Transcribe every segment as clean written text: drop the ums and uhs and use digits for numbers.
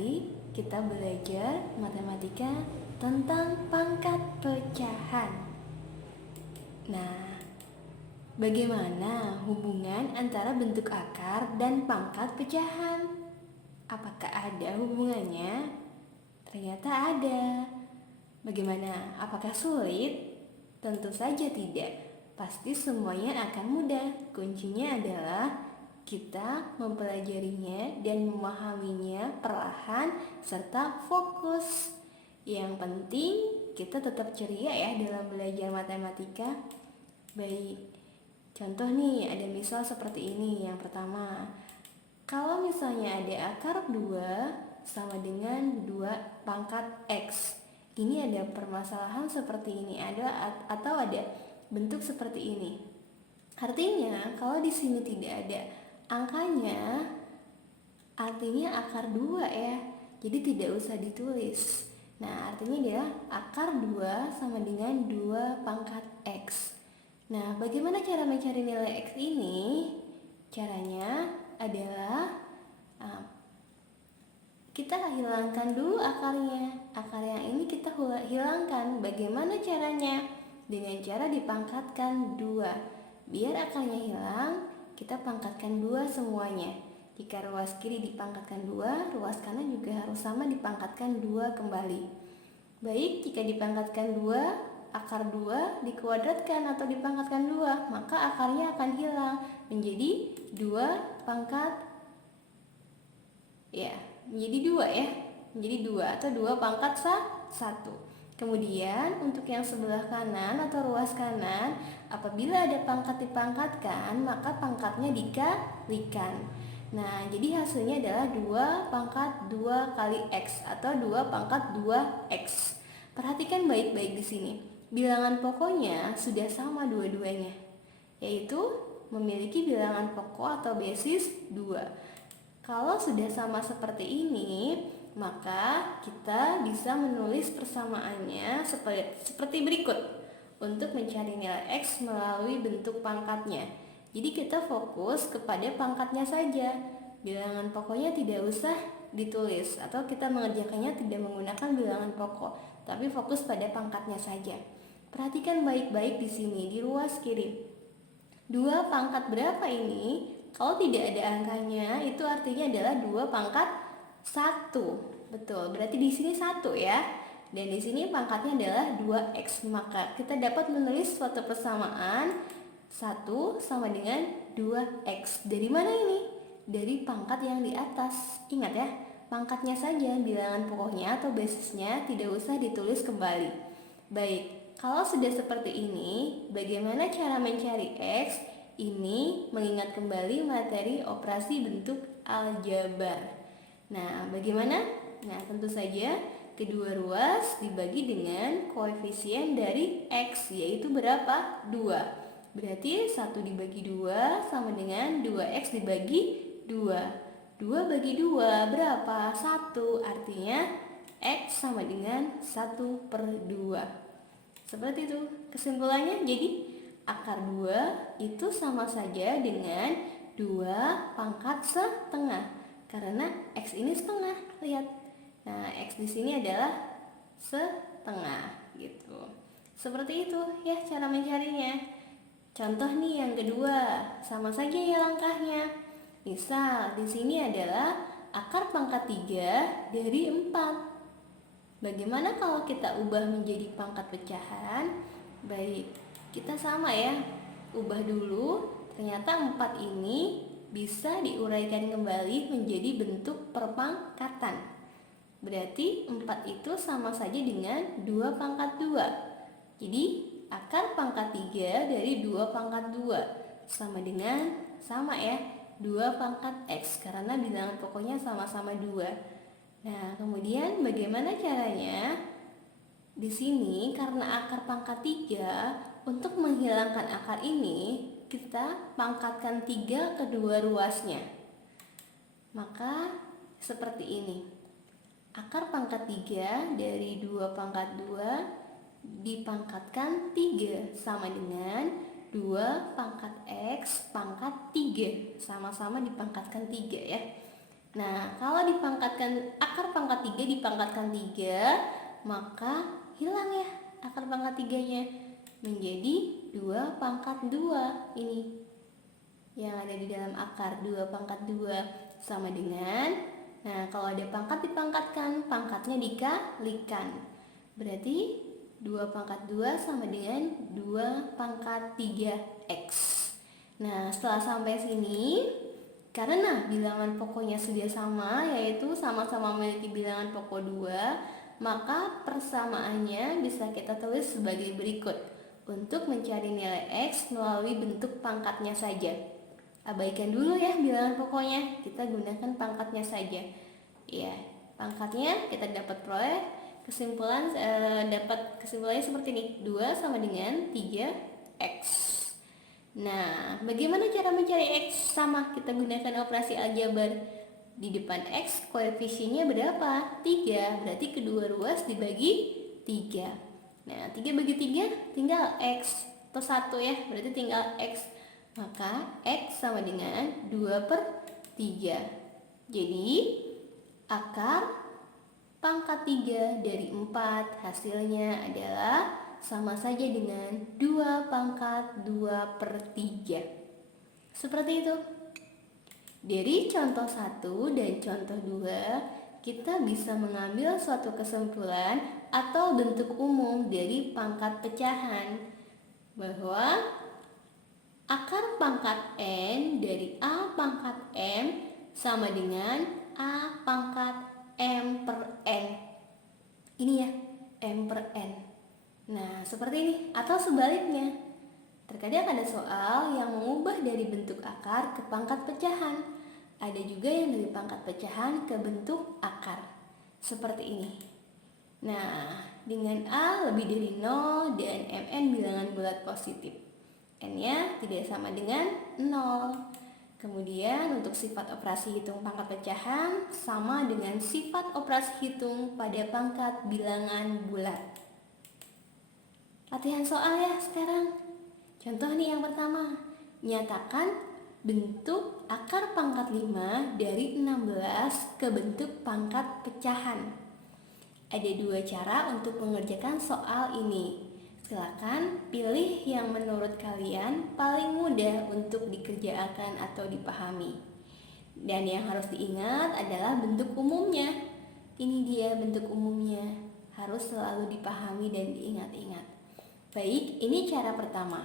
kali kita belajar matematika tentang pangkat pecahan. Nah, bagaimana hubungan antara bentuk akar dan pangkat pecahan? Apakah ada hubungannya? Ternyata ada. Bagaimana? Apakah sulit? Tentu saja tidak. Pasti semuanya akan mudah. Kuncinya adalah kita mempelajarinya dan memahaminya perlahan serta fokus. Yang penting kita tetap ceria ya dalam belajar matematika. Baik, contoh nih ada misal seperti ini. Yang pertama, kalau misalnya ada akar 2 sama dengan 2 pangkat X. Ini ada permasalahan seperti ini, atau ada bentuk seperti ini. Artinya kalau di sini tidak ada angkanya, artinya akar 2 ya. Jadi tidak usah ditulis. Nah, artinya dia akar 2 sama dengan 2 pangkat X. Nah, bagaimana cara mencari nilai X ini? Caranya adalah kita hilangkan dulu akarnya. Akar yang ini kita hilangkan. Bagaimana caranya? Dengan cara dipangkatkan 2. Biar akarnya hilang, kita pangkatkan 2 semuanya. Jika ruas kiri dipangkatkan 2, ruas kanan juga harus sama dipangkatkan 2 kembali. Baik, jika dipangkatkan 2, akar 2 dikuadratkan atau dipangkatkan 2, maka akarnya akan hilang menjadi 2 pangkat menjadi 2 ya. Menjadi 2 atau 2 pangkat 1. Kemudian untuk yang sebelah kanan atau ruas kanan, apabila ada pangkat dipangkatkan, maka pangkatnya dikalikan. Nah, jadi hasilnya adalah 2 pangkat 2 kali X atau 2 pangkat 2X. Perhatikan baik-baik di sini. Bilangan pokoknya sudah sama dua-duanya, yaitu memiliki bilangan pokok atau basis 2. Kalau sudah sama seperti ini, maka kita bisa menulis persamaannya seperti berikut untuk mencari nilai X melalui bentuk pangkatnya. Jadi kita fokus kepada pangkatnya saja. Bilangan pokoknya tidak usah ditulis atau kita mengerjakannya tidak menggunakan bilangan pokok, tapi fokus pada pangkatnya saja. Perhatikan baik-baik di sini di ruas kiri. 2 pangkat berapa ini? Kalau tidak ada angkanya, itu artinya adalah 2 pangkat 1. Betul, berarti di sini 1 ya. Dan di sini pangkatnya adalah 2X. Maka kita dapat menulis suatu persamaan 1 sama dengan 2X. Dari mana ini? Dari pangkat yang di atas. Ingat ya, pangkatnya saja, bilangan pokoknya atau basisnya tidak usah ditulis kembali. Baik, kalau sudah seperti ini, bagaimana cara mencari X? Ini mengingat kembali materi operasi bentuk aljabar. Nah, bagaimana? Nah, tentu saja kedua ruas dibagi dengan koefisien dari X, yaitu berapa? 2. Berarti 1 dibagi 2 sama dengan 2X dibagi 2. 2 bagi 2 berapa? 1. Artinya X sama dengan 1/2. Seperti itu. Kesimpulannya jadi akar 2 itu sama saja dengan 2 pangkat setengah. Karena X ini setengah, lihat. Nah, X di sini adalah setengah gitu. Seperti itu ya cara mencarinya. Contoh nih yang kedua, sama saja ya langkahnya. Misal di sini adalah akar pangkat 3 dari 4. Bagaimana kalau kita ubah menjadi pangkat pecahan? Baik, kita sama ya, ubah dulu. Ternyata 4 ini bisa diuraikan kembali menjadi bentuk perpangkatan. Berarti 4 itu sama saja dengan 2 pangkat 2. Jadi akar pangkat 3 dari 2 pangkat 2 sama ya 2 pangkat X, karena bilangan pokoknya sama-sama 2. Nah, kemudian bagaimana caranya? Di sini karena akar pangkat 3, untuk menghilangkan akar ini kita pangkatkan 3 kedua ruasnya. Maka seperti ini. Akar pangkat 3 dari 2 pangkat 2 dipangkatkan 3 sama dengan 2 pangkat X pangkat 3. Sama-sama dipangkatkan 3 ya. Nah, kalau dipangkatkan akar pangkat 3 dipangkatkan 3, maka hilang ya akar pangkat 3-nya. Menjadi 2 pangkat 2 ini. Yang ada di dalam akar 2 pangkat 2 sama dengan, nah kalau ada pangkat dipangkatkan, pangkatnya dikalikan. Berarti 2 pangkat 2 sama dengan 2 pangkat 3x. Nah, setelah sampai sini, karena bilangan pokoknya sudah sama, yaitu sama-sama memiliki bilangan pokok 2, maka persamaannya bisa kita tulis sebagai berikut. Untuk mencari nilai x melalui bentuk pangkatnya saja. Abaikan dulu ya bilangan pokoknya, kita gunakan pangkatnya saja. Ya, pangkatnya kita dapat peroleh dapat kesimpulannya seperti ini, 2 sama dengan 3x. Nah, bagaimana cara mencari x? Sama, kita gunakan operasi aljabar. Di depan x koefisiennya berapa? 3, berarti kedua ruas dibagi 3. Nah, 3 bagi 3 tinggal x atau 1 ya, berarti tinggal x. Maka x sama dengan 2/3. Jadi akar pangkat 3 dari 4 hasilnya adalah sama saja dengan 2 pangkat 2/3. Seperti itu. Dari contoh 1 dan contoh 2, kita bisa mengambil suatu kesimpulan atau bentuk umum dari pangkat pecahan, bahwa akar pangkat n dari a pangkat m sama dengan a pangkat m per n. Ini ya, m per n. Nah, seperti ini atau sebaliknya. Terkadang ada soal yang mengubah dari bentuk akar ke pangkat pecahan. Ada juga yang dari pangkat pecahan ke bentuk akar. Seperti ini. Nah, dengan a lebih dari 0 dan mn bilangan bulat positif. N-nya tidak sama dengan 0. Kemudian untuk sifat operasi hitung pangkat pecahan sama dengan sifat operasi hitung pada pangkat bilangan bulat. Latihan soal ya sekarang. Contoh nih yang pertama. Nyatakan bentuk akar pangkat 5 dari 16 ke bentuk pangkat pecahan. Ada 2 cara untuk mengerjakan soal ini. Silakan pilih yang menurut kalian paling mudah untuk dikerjakan atau dipahami. Dan yang harus diingat adalah bentuk umumnya. Ini dia bentuk umumnya, harus selalu dipahami dan diingat-ingat. Baik, ini cara pertama.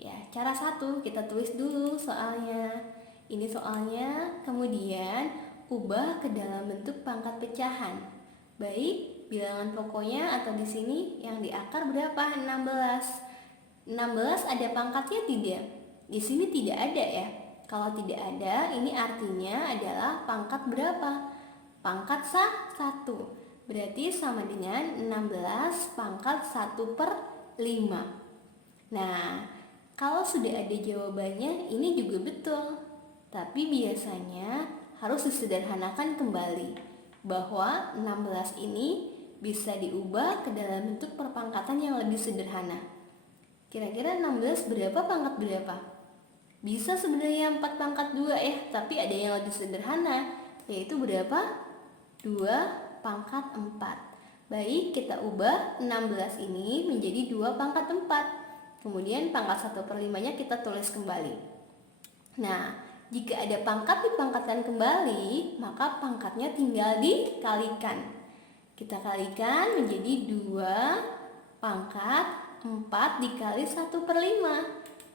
Ya, cara 1 kita tulis dulu soalnya. Ini soalnya, kemudian ubah ke dalam bentuk pangkat pecahan. Baik, bilangan pokoknya atau di sini yang di akar berapa? 16. 16 ada pangkatnya tidak? Di sini tidak ada ya. Kalau tidak ada, ini artinya adalah pangkat berapa? Pangkat 1. Berarti sama dengan 16 pangkat 1/5. Nah, kalau sudah ada jawabannya, ini juga betul. Tapi biasanya harus disederhanakan kembali, bahwa 16 ini bisa diubah ke dalam bentuk perpangkatan yang lebih sederhana. Kira-kira 16 berapa pangkat berapa? Bisa sebenarnya 4 pangkat 2 ya, tapi ada yang lebih sederhana, yaitu berapa? 2 pangkat 4. Baik, kita ubah 16 ini menjadi 2 pangkat 4. Kemudian pangkat 1/5-nya kita tulis kembali. Nah, jika ada pangkat dipangkatkan kembali, maka pangkatnya tinggal dikalikan. Kita kalikan menjadi 2 pangkat 4 dikali 1/5.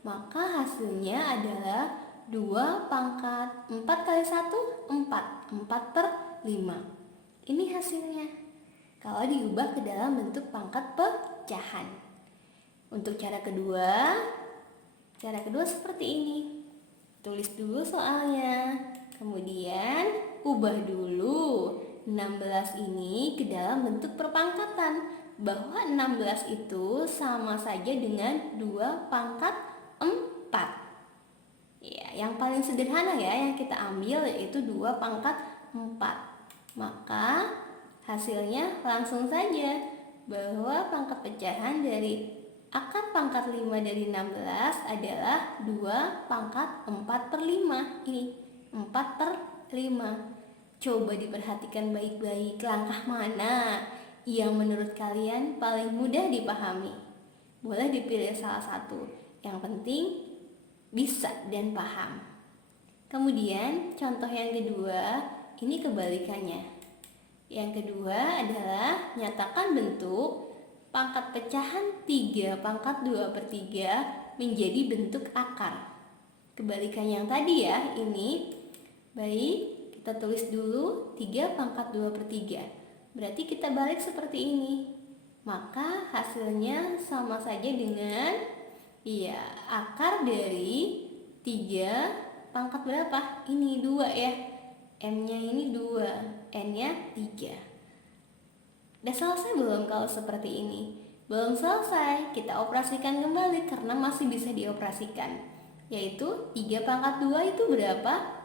Maka hasilnya adalah 2 pangkat 4 kali 1, 4. 4/5. Ini hasilnya kalau diubah ke dalam bentuk pangkat pecahan. Untuk cara kedua seperti ini. Tulis dulu soalnya, kemudian ubah dulu 16 ini ke dalam bentuk perpangkatan, bahwa 16 itu sama saja dengan 2 pangkat 4. Ya, yang paling sederhana ya yang kita ambil yaitu 2 pangkat 4. Maka hasilnya langsung saja bahwa pangkat pecahan dari akar pangkat 5 dari 16 adalah 2 pangkat 4/5. Ini 4/5. Coba diperhatikan baik-baik langkah mana yang menurut kalian paling mudah dipahami. Boleh dipilih salah satu, yang penting bisa dan paham. Kemudian contoh yang kedua, ini kebalikannya. Yang kedua adalah nyatakan bentuk pangkat pecahan 3 pangkat 2/3 menjadi bentuk akar. Kebalikan yang tadi ya, ini. Baik, kita tulis dulu 3 pangkat 2/3. Berarti kita balik seperti ini. Maka hasilnya sama saja dengan akar dari 3 pangkat berapa? Ini 2 ya. M-nya ini 2, N-nya 3. Udah selesai belum kalau seperti ini? Belum selesai, kita operasikan kembali karena masih bisa dioperasikan. Yaitu 3 pangkat 2 itu berapa?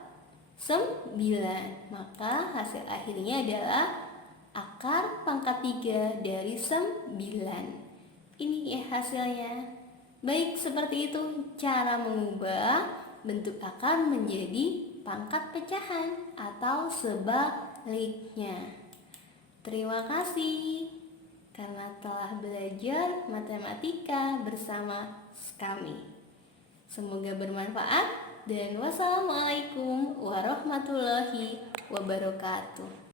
9. Maka hasil akhirnya adalah akar pangkat 3 dari 9. Ini ya hasilnya. Baik, seperti itu cara mengubah bentuk akar menjadi pangkat pecahan atau sebaliknya. Terima kasih karena telah belajar matematika bersama kami. Semoga bermanfaat dan wassalamualaikum warahmatullahi wabarakatuh.